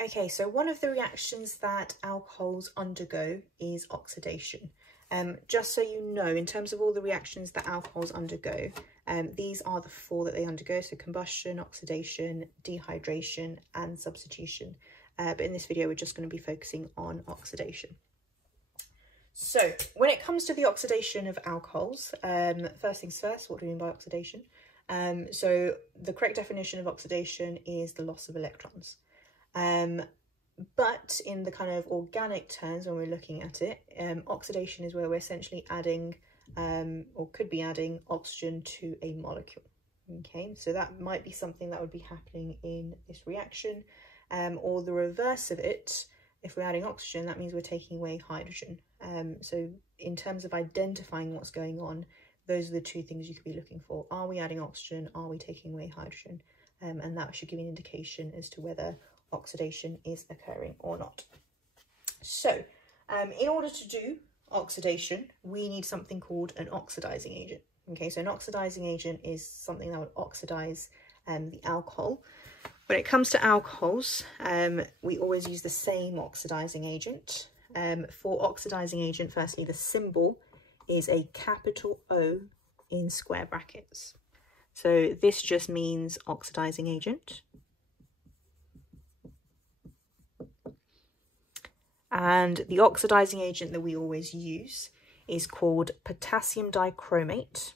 Okay, so one of the reactions that alcohols undergo is oxidation. Just so you know, in terms of all the reactions that alcohols undergo, these are the four that they undergo. So combustion, oxidation, dehydration, and substitution. But in this video, we're just going to be focusing on oxidation. So when it comes to the oxidation of alcohols, first things first, what do we mean by oxidation? So the correct definition of oxidation is the loss of electrons. But in the kind of organic terms, when we're looking at it, oxidation is where we're essentially adding or could be adding oxygen to a molecule. Okay, so that might be something that would be happening in this reaction, or the reverse of it. If we're adding oxygen, that means we're taking away hydrogen. So in terms of identifying what's going on, those are the two things you could be looking for. Are we adding oxygen? Are we taking away hydrogen? And that should give you an indication as to whether oxidation is occurring or not. So in order to do oxidation, we need something called an oxidizing agent. Okay, so an oxidizing agent is something that would oxidize the alcohol. When it comes to alcohols, we always use the same oxidizing agent. For oxidizing agent, firstly, the symbol is a capital O in square brackets. So this just means oxidizing agent. And the oxidizing agent that we always use is called potassium dichromate.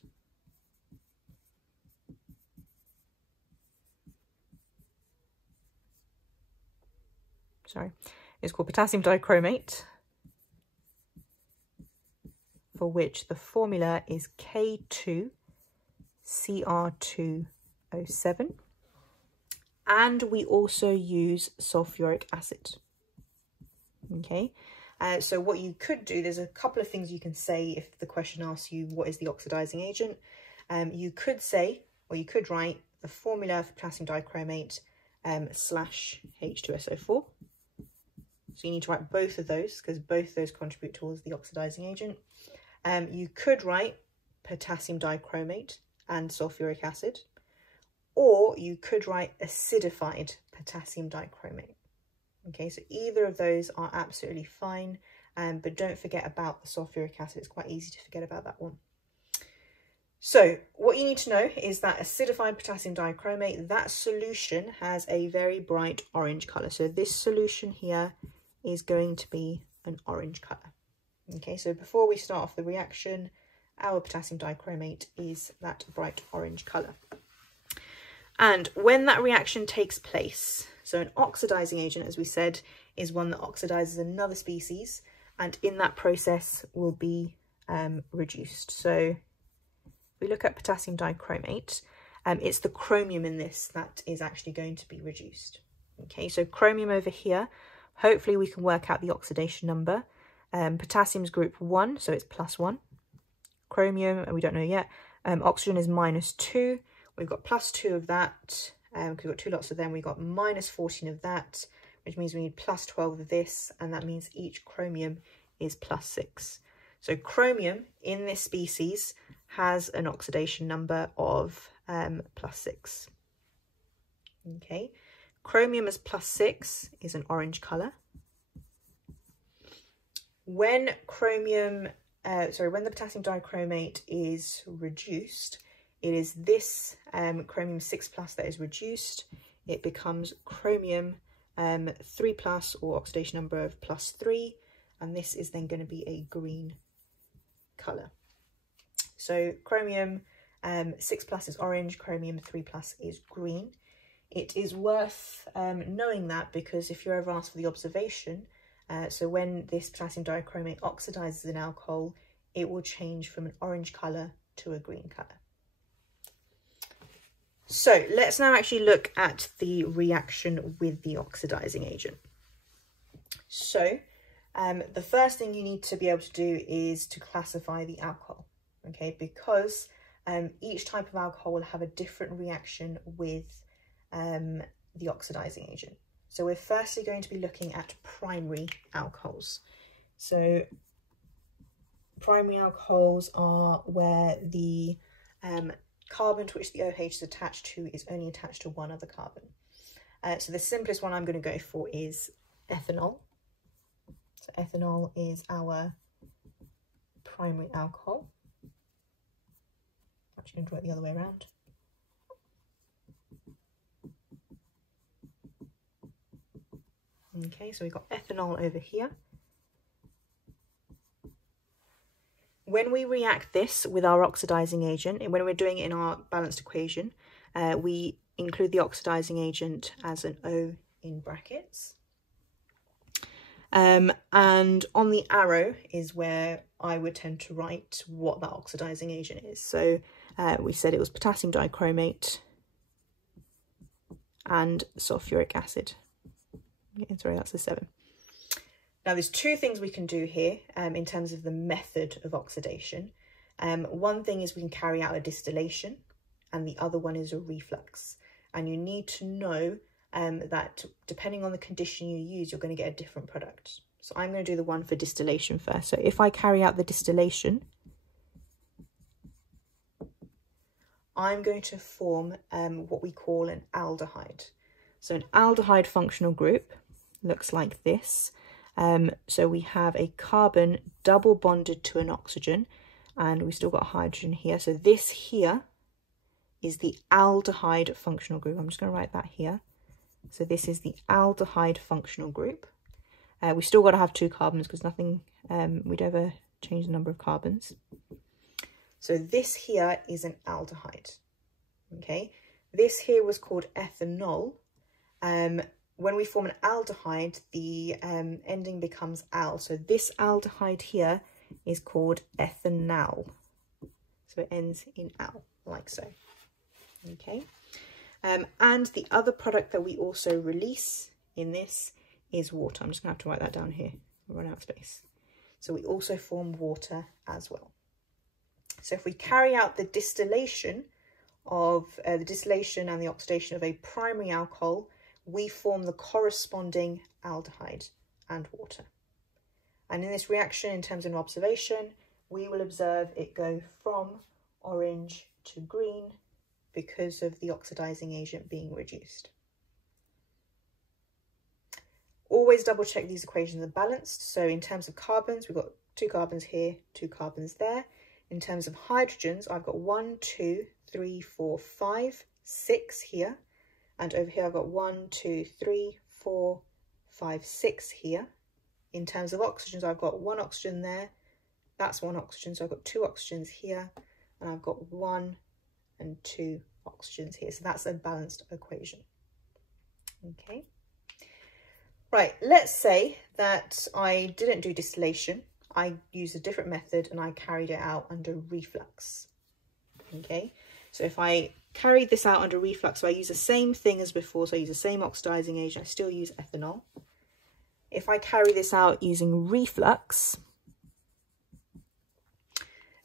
It's called potassium dichromate, for which the formula is K2Cr2O7. And we also use sulfuric acid. Okay, so what you could do, there's a couple of things you can say if the question asks you what is the oxidizing agent. You could say, or you could write the formula for potassium dichromate slash H2SO4. So you need to write both of those because both of those contribute towards the oxidizing agent. You could write potassium dichromate and sulfuric acid, or you could write acidified potassium dichromate. Okay, so either of those are absolutely fine, but don't forget about the sulfuric acid. It's quite easy to forget about that one. So what you need to know is that acidified potassium dichromate, that solution has a very bright orange colour. So this solution here is going to be an orange colour. Okay, so before we start off the reaction, our potassium dichromate is that bright orange colour. And when that reaction takes place, so an oxidizing agent, as we said, is one that oxidizes another species, and in that process will be reduced. So if we look at potassium dichromate, it's the chromium in this that is actually going to be reduced. Okay, so chromium over here, hopefully we can work out the oxidation number. Potassium's group 1, so it's +1. Chromium, we don't know yet. Oxygen is -2. We've got +2 of that, because we've got two lots of them. We've got -14 of that, which means we need +12 of this, and that means each chromium is +6. So chromium in this species has an oxidation number of +6. Okay, chromium as +6 is an orange colour. When when the potassium dichromate is reduced, it is this chromium 6+ that is reduced. It becomes chromium 3+, or oxidation number of +3, and this is then going to be a green colour. So chromium 6+ is orange, chromium 3+ is green. It is worth knowing that, because if you're ever asked for the observation, so when this potassium dichromate oxidizes an alcohol, it will change from an orange colour to a green colour. So let's now actually look at the reaction with the oxidizing agent. So the first thing you need to be able to do is to classify the alcohol, okay, because each type of alcohol will have a different reaction with the oxidizing agent. So we're firstly going to be looking at primary alcohols. So primary alcohols are where the carbon to which the OH is attached to is only attached to one other carbon. So the simplest one I'm going to go for is ethanol. So ethanol is our primary alcohol. I'm actually going to draw it the other way around. Okay, so we've got ethanol over here. When we react this with our oxidizing agent, and when we're doing it in our balanced equation, we include the oxidizing agent as an O in brackets. And on the arrow is where I would tend to write what that oxidizing agent is. So we said it was potassium dichromate and sulfuric acid. Sorry, that's a 7. Now there's two things we can do here in terms of the method of oxidation. One thing is we can carry out a distillation, and the other one is a reflux. And you need to know that depending on the condition you use, you're going to get a different product. So I'm going to do the one for distillation first. So if I carry out the distillation, I'm going to form what we call an aldehyde. So an aldehyde functional group looks like this. So we have a carbon double bonded to an oxygen, and we've still got a hydrogen here. So this here is the aldehyde functional group. I'm just going to write that here. So this is the aldehyde functional group. We still got to have 2 carbons because nothing, we'd ever change the number of carbons. So this here is an aldehyde. Okay, this here was called ethanol. When we form an aldehyde, the ending becomes al. So this aldehyde here is called ethanal. So it ends in al, like so. Okay. And the other product that we also release in this is water. I'm just going to have to write that down here. I'll run out of space. So we also form water as well. So if we carry out the distillation of and the oxidation of a primary alcohol, we form the corresponding aldehyde and water. And in this reaction, in terms of observation, we will observe it go from orange to green because of the oxidizing agent being reduced. Always double check these equations are balanced. So in terms of carbons, we've got 2 carbons here, 2 carbons there. In terms of hydrogens, I've got 1, 2, 3, 4, 5, 6 here. And over here, I've got 1, 2, 3, 4, 5, 6 here. In terms of oxygens, I've got 1 oxygen there. That's 1 oxygen. So I've got 2 oxygens here. And I've got 1 and 2 oxygens here. So that's a balanced equation. Okay. Right, let's say that I didn't do distillation. I used a different method and I carried it out under reflux. Okay, so if I carried this out under reflux, so I use the same thing as before, so I use the same oxidizing agent, I still use ethanol. If I carry this out using reflux,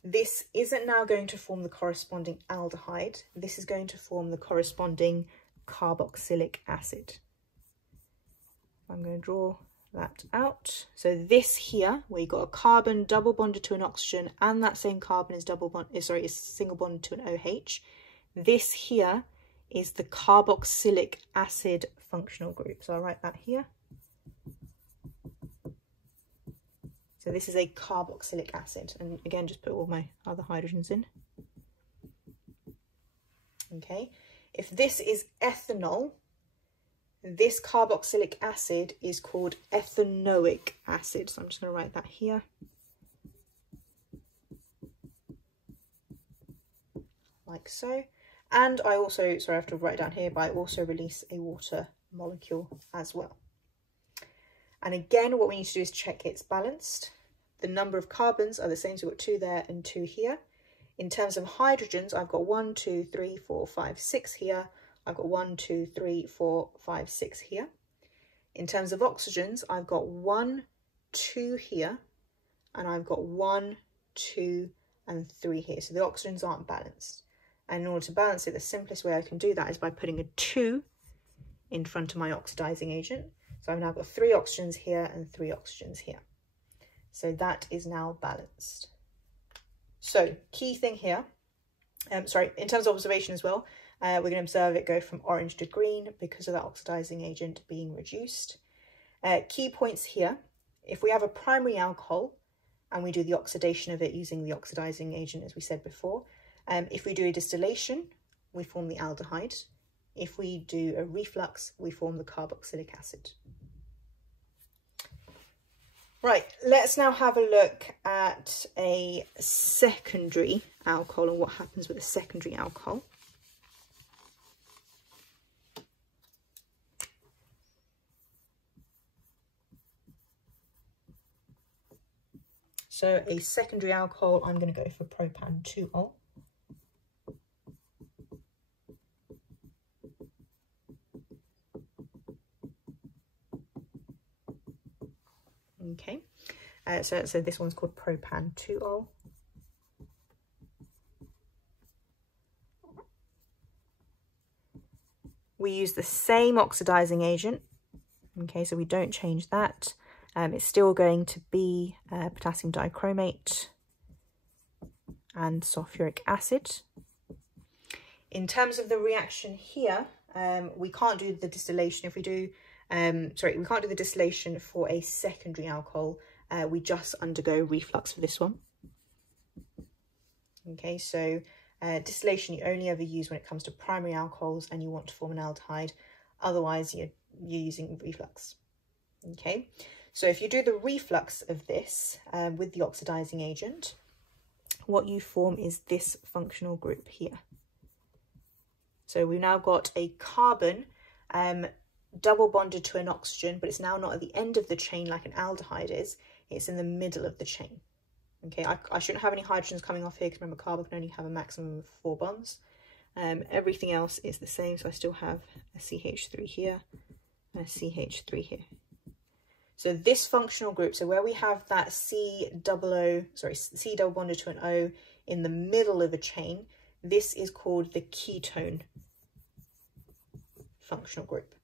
this isn't now going to form the corresponding aldehyde. This is going to form the corresponding carboxylic acid. I'm going to draw that out. So this here, where you've got a carbon double bonded to an oxygen and that same carbon is is single bonded to an OH. This here is the carboxylic acid functional group. So I'll write that here. So this is a carboxylic acid. And again, just put all my other hydrogens in. Okay. If this is ethanol, this carboxylic acid is called ethanoic acid. So I'm just going to write that here. Like so. And I also, sorry, I have to write it down here, but I also release a water molecule as well. And again, what we need to do is check it's balanced. The number of carbons are the same, so we've got 2 there and 2 here. In terms of hydrogens, I've got 1, 2, 3, 4, 5, 6 here. I've got 1, 2, 3, 4, 5, 6 here. In terms of oxygens, I've got 1, 2 here, and I've got 1, 2, and 3 here. So the oxygens aren't balanced. And in order to balance it, the simplest way I can do that is by putting a 2 in front of my oxidizing agent. So I've now got 3 oxygens here and 3 oxygens here. So that is now balanced. So key thing here, in terms of observation as well, We're going to observe it go from orange to green because of that oxidizing agent being reduced. Key points here, if we have a primary alcohol and we do the oxidation of it using the oxidizing agent, as we said before, if we do a distillation, we form the aldehyde. If we do a reflux, we form the carboxylic acid. Right, let's now have a look at a secondary alcohol and what happens with a secondary alcohol. So a secondary alcohol, I'm going to go for propan-2-ol. Okay, so this one's called propan-2-ol. We use the same oxidizing agent. Okay, so we don't change that. It's still going to be potassium dichromate and sulfuric acid. In terms of the reaction here, we can't do the distillation. If we do, we can't do the distillation for a secondary alcohol. We just undergo reflux for this one. Okay, so distillation you only ever use when it comes to primary alcohols and you want to form an aldehyde. Otherwise, you're using reflux. Okay, so if you do the reflux of this with the oxidizing agent, what you form is this functional group here. So we've now got a carbon double bonded to an oxygen, but it's now not at the end of the chain like an aldehyde is, it's in the middle of the chain. Okay, I shouldn't have any hydrogens coming off here because remember carbon can only have a maximum of 4 bonds. Everything else is the same, so I still have a CH3 here and a CH3 here. So this functional group, so where we have that C double bonded to an O in the middle of a chain, this is called the ketone functional group.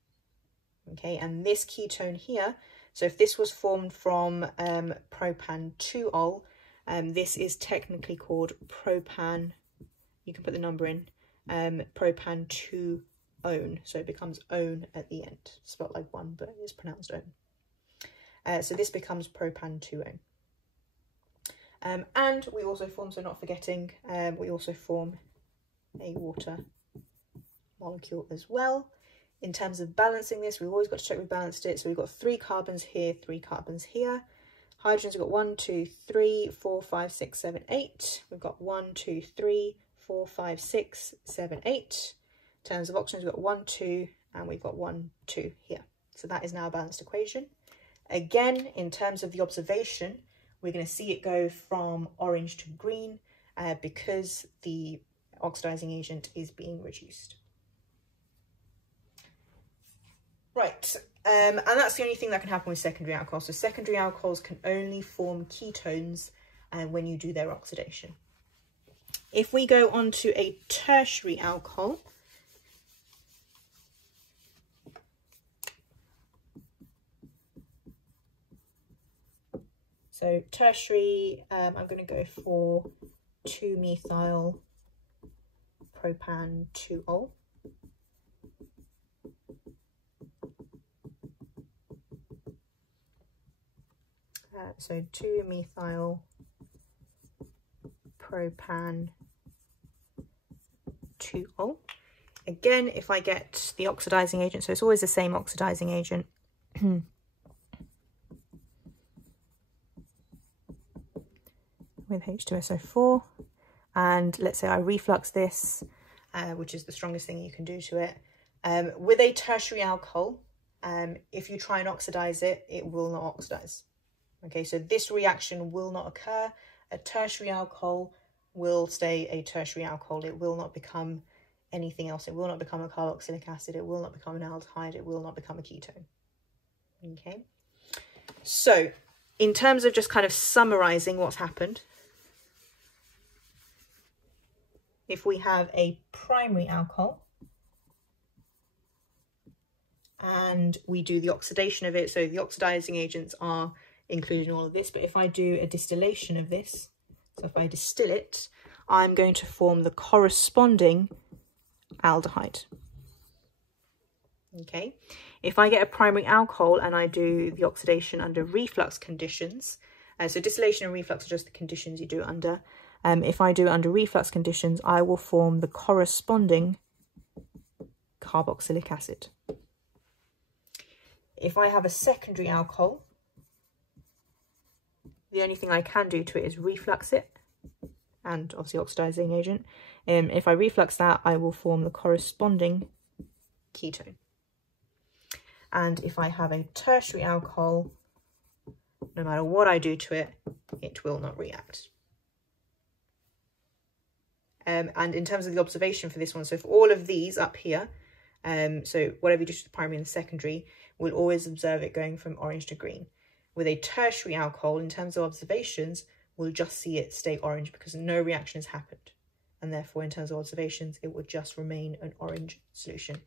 Okay, and this ketone here, so if this was formed from propan-2-ol, this is technically called propan, you can put the number in, propan-2-one, so it becomes one at the end, spelled like one, but it's pronounced one. So this becomes propan-2-one. And we also form, so not forgetting, we also form a water molecule as well. In terms of balancing this, we've always got to check we balanced it. So we've got 3 carbons here, 3 carbons here. Hydrogens, we've got 1, 2, 3, 4, 5, 6, 7, 8. We've got 1, 2, 3, 4, 5, 6, 7, 8. In terms of oxygens, we've got 1, 2, and we've got 1, 2 here. So that is now a balanced equation. Again, in terms of the observation, we're going to see it go from orange to green because the oxidizing agent is being reduced. Right, and that's the only thing that can happen with secondary alcohols. So secondary alcohols can only form ketones when you do their oxidation. If we go on to a tertiary alcohol, so tertiary, I'm going to go for 2-methyl propan-2-ol. So 2-methyl propan-2-ol. Again, if I get the oxidizing agent, so it's always the same oxidizing agent. With H2SO4, and let's say I reflux this, which is the strongest thing you can do to it. With a tertiary alcohol, if you try and oxidize it, it will not oxidize. Okay, so this reaction will not occur. A tertiary alcohol will stay a tertiary alcohol. It will not become anything else. It will not become a carboxylic acid. It will not become an aldehyde. It will not become a ketone. Okay, so in terms of just kind of summarizing what's happened, if we have a primary alcohol and we do the oxidation of it, so the oxidizing agents are including all of this, but if I do a distillation of this, so if I distill it, I'm going to form the corresponding aldehyde. Okay, if I get a primary alcohol and I do the oxidation under reflux conditions, so distillation and reflux are just the conditions you do under. If I do it under reflux conditions, I will form the corresponding carboxylic acid. If I have a secondary alcohol, the only thing I can do to it is reflux it, and obviously oxidizing agent. If I reflux that, I will form the corresponding ketone. And if I have a tertiary alcohol, no matter what I do to it, it will not react. And in terms of the observation for this one, so for all of these up here, so whatever you do to the primary and the secondary, we'll always observe it going from orange to green. With a tertiary alcohol, in terms of observations, we'll just see it stay orange because no reaction has happened. And therefore, in terms of observations, it will just remain an orange solution.